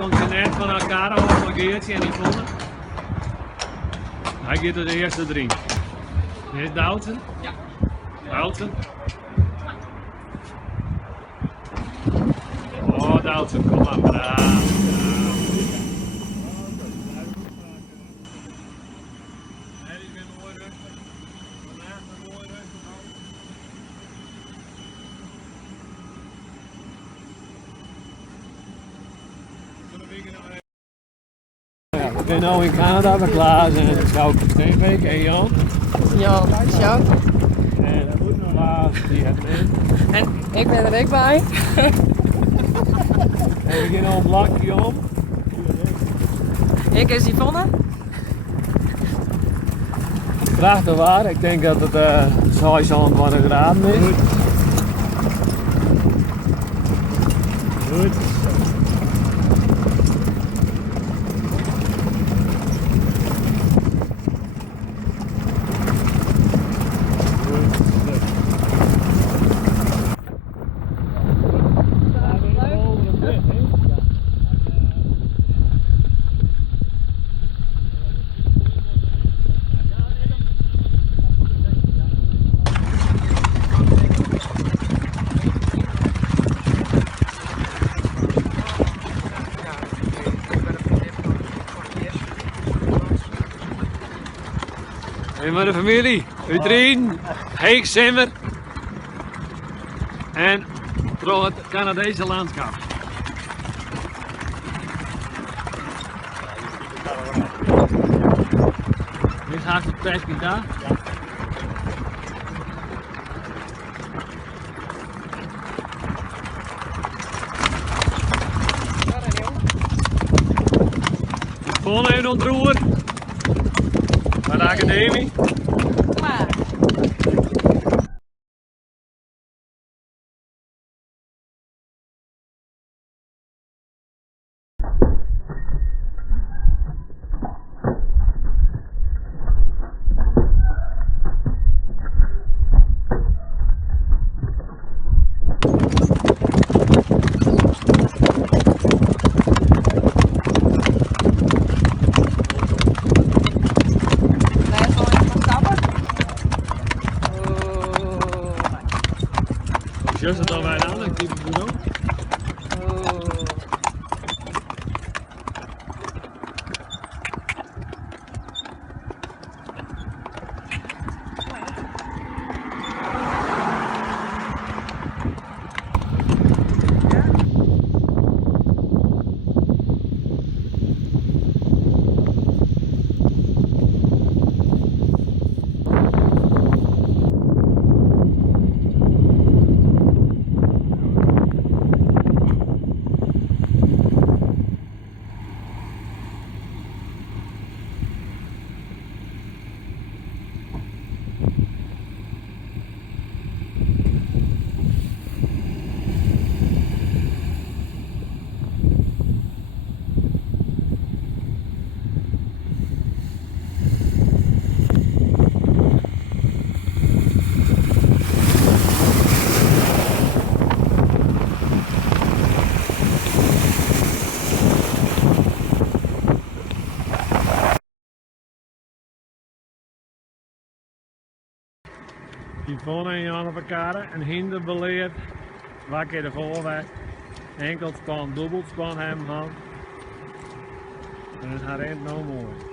komt ze net van elkaar over van Geertje en Yvonne. Hij gaat er de eerste drie. Dit is Doutzen? Ja. Doutzen? Oh, Doutzen, kom maar, braaf. We zijn nu in Canada, we klaar zijn in Schouten Steenbeek en Jan. Jan, Sjouk. En Klaas die het neemt. En ik ben er ook bij. En we gaan om lakje om. Ik is Yvonne. Prachtig waar, ik denk dat het 26 graden is. Goed. En met de familie, Udrien, Heek Simmer en door het Canadese landschap. Dit gaat het pesje daar. Gewoon even ontroer. Bij de academie. Klaar. Just het al bijna aan, ik typ het bureau. Yvonne en Jan op elkaar en hinder beleerd waar je de voorweg enkel span, dubbel span hebben gehad. En het gaat echt nou mooi.